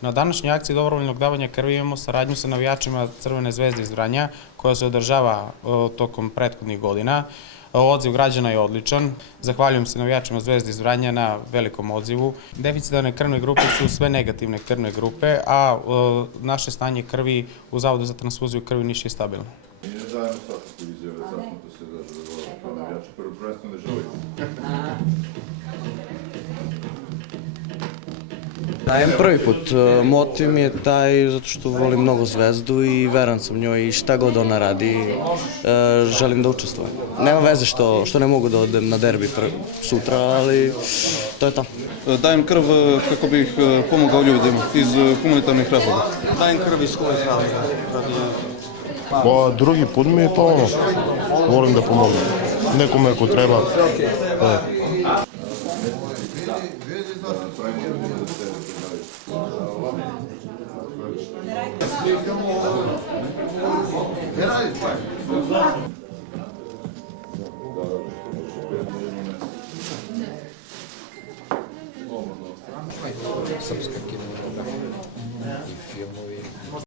Na današnjoj akciji dobrovoljnog davanja krvi imamo saradnju sa navijačima Crvene zvezde iz Vranja, koja se održava tokom prethodnih godina. Odziv građana je odličan. Zahvaljujem se navijačima Zvezde iz Vranja na velikom odzivu. Deficitarne krvne grupe su sve negativne krvne grupe, a naše stanje krvi u Zavodu za transfuziju krvi Niš je stabilno. I ne zajedno svakako izjave, zasnuto se da kao navijači prvenstveno ne želite. Dajem prvi put. Motiv mi je taj zato što volim mnogo Zvezdu i veran sam njoj i šta god ona radi, želim da učestvujem. Nema veze što ne mogu da odem na derbi sutra, ali to je to. Dajem krv kako bih pomogao ljudima iz humanitarnih razloga. Dajem krv iz humanitarnih razloga. Pa drugi put mi je to ono, volim da pomognem. Nekome ako treba. Srpska kinematografija i filmovi